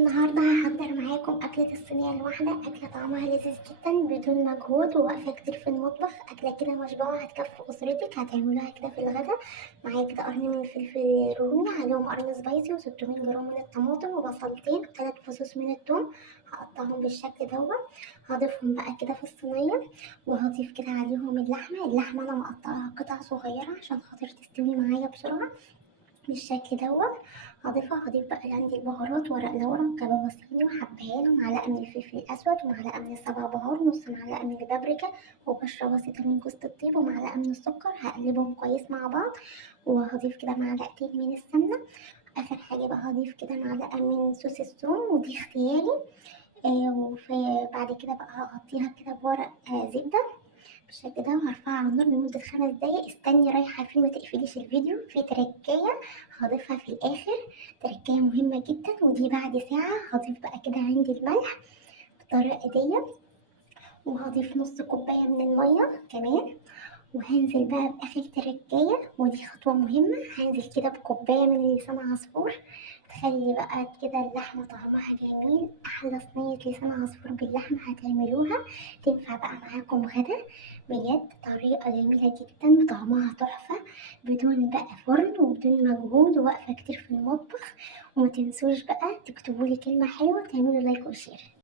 النهاردة هحضر معاكم أكلة الصينية الواحدة، أكلة طعمها لذيذ جدا بدون مجهود ووقفة كتير في المطبخ. أكلة كده مشبعة هتكفي أسرتك، هتعملوها كده في الغدا. معايا كده قرن من الفلفل رومي، عليهم قرن سبايسي و600 جرام من الطماطم وبصلتين و3 فصوص من الثوم. هقطعهم بالشكل دوت. هضيفهم بقى كده في الصينية، وهضيف كده عليهم اللحمة أنا مقطعها قطع صغيرة عشان خاطر تستوي معايا بسرعة بالشكل دوت. هضيف بقى اللي عندي البهارات، ورق لورا وكباب صيني وحبهان ومعلقة من الفلفل الأسود ومعلقة من السبع بهار، نص معلقة من البابريكا وبشرة بسيطة من جوز الطيب ومعلقة من السكر. هقلبهم كويس مع بعض، وهضيف كده معلقتين من السمنة. آخر حاجة بقى هضيف كده معلقة من صوص الثوم ودي اختياري. وفي بعد كده بقى هغطيها كده بورق زبدة بالشكل ده، وهرفعها على النار لمدة 5 دقايق. استني رايحة فين، ما تقفليش الفيديو، في تركاية هضيفها في الآخر، تركاية مهمة جدا. ودي بعد ساعة هضيف بقى كده عندي الملح بالطريقة دي، وهضيف نص كوباية من المية كمان. وهنزل بقى بآخر تركاية، ودي خطوة مهمة، هنزل كده بكوباية من لسان عصفور. تخلي بقى كده اللحمة طعمها جميل. أحلى صينية لسان عصفور باللحمة هتعملوها، تنفع بقى معاكم غدا. بجد طريقة جميلة جدا وطعمها تحفة، بدون بقى فرن وبدون مجهود ووقفة كتير في المطبخ. ومتنسوش بقى تكتبولي كلمة حلوة، تعملوا لايك وشير.